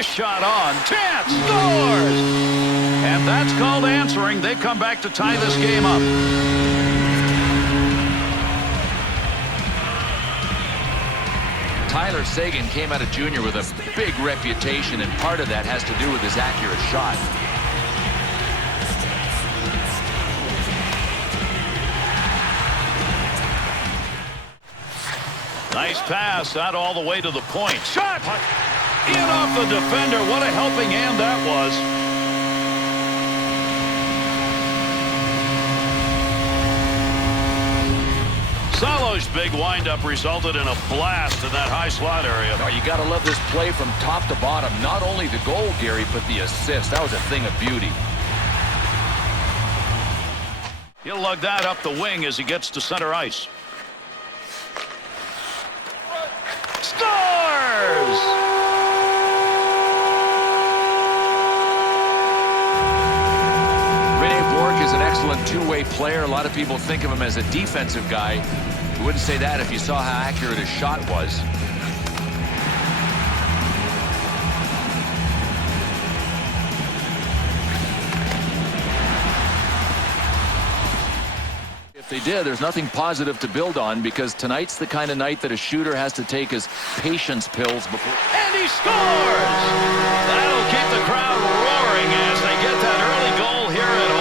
wrist shot on. Chance scores! And that's called answering. They come back to tie this game up. Tyler Seguin came out of junior with a big reputation, and part of that has to do with his accurate shot. Nice pass out all the way to the point. Shot! In off the defender. What a helping hand that was. Salo's big windup resulted in a blast in that high slot area. Oh, you got to love this play from top to bottom. Not only the goal, Gary, but the assist. That was a thing of beauty. He'll lug that up the wing as he gets to center ice. Scores! Is an excellent two-way player. A lot of people think of him as a defensive guy. You wouldn't say that if you saw how accurate his shot was. If they did, there's nothing positive to build on, because tonight's the kind of night that a shooter has to take his patience pills before. And he scores! That'll keep the crowd roaring as they get that early goal here at home.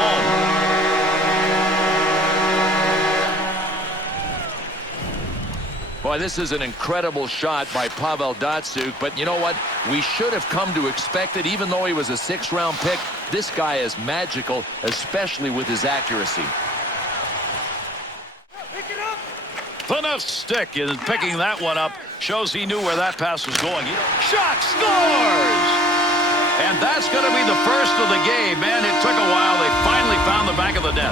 Boy, this is an incredible shot by Pavel Datsyuk, but you know what? We should have come to expect it. Even though he was a sixth-round pick, this guy is magical, especially with his accuracy. Enough stick in picking that one up. Shows he knew where that pass was going. Shot scores! And that's going to be the first of the game. Man, it took a while. They finally found the back of the net.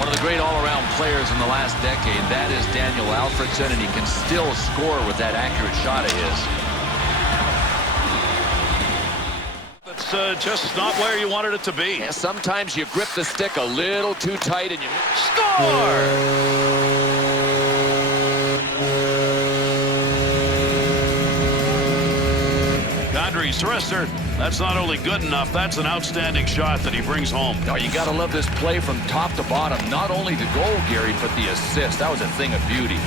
One of the great all-around players in the last decade, that is Daniel Alfredsson, and he can still score with that accurate shot of his. It's just not where you wanted it to be. Yeah, sometimes you grip the stick a little too tight and you score! Condry's wrister. That's not only good enough, that's an outstanding shot that he brings home. Oh, you got to love this play from top to bottom. Not only the goal, Gary, but the assist. That was a thing of beauty.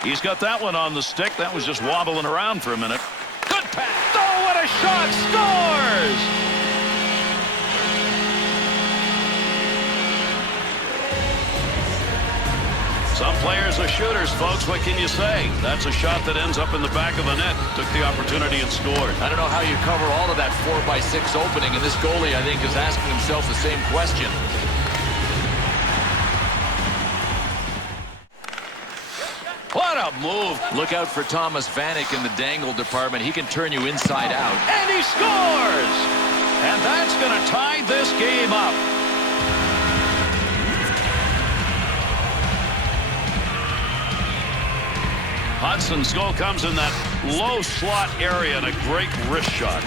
He's got that one on the stick. That was just wobbling around for a minute. Good pass. Oh, what a shot! Scores! Some players are shooters, folks. What can you say? That's a shot that ends up in the back of the net. Took the opportunity and scored. I don't know how you cover all of that 4x6 opening, and this goalie, I think, is asking himself the same question. What a move. Look out for Thomas Vanek in the dangle department. He can turn you inside out. And he scores! And that's going to tie this game up. Hudson's goal comes in that low slot area and a great wrist shot.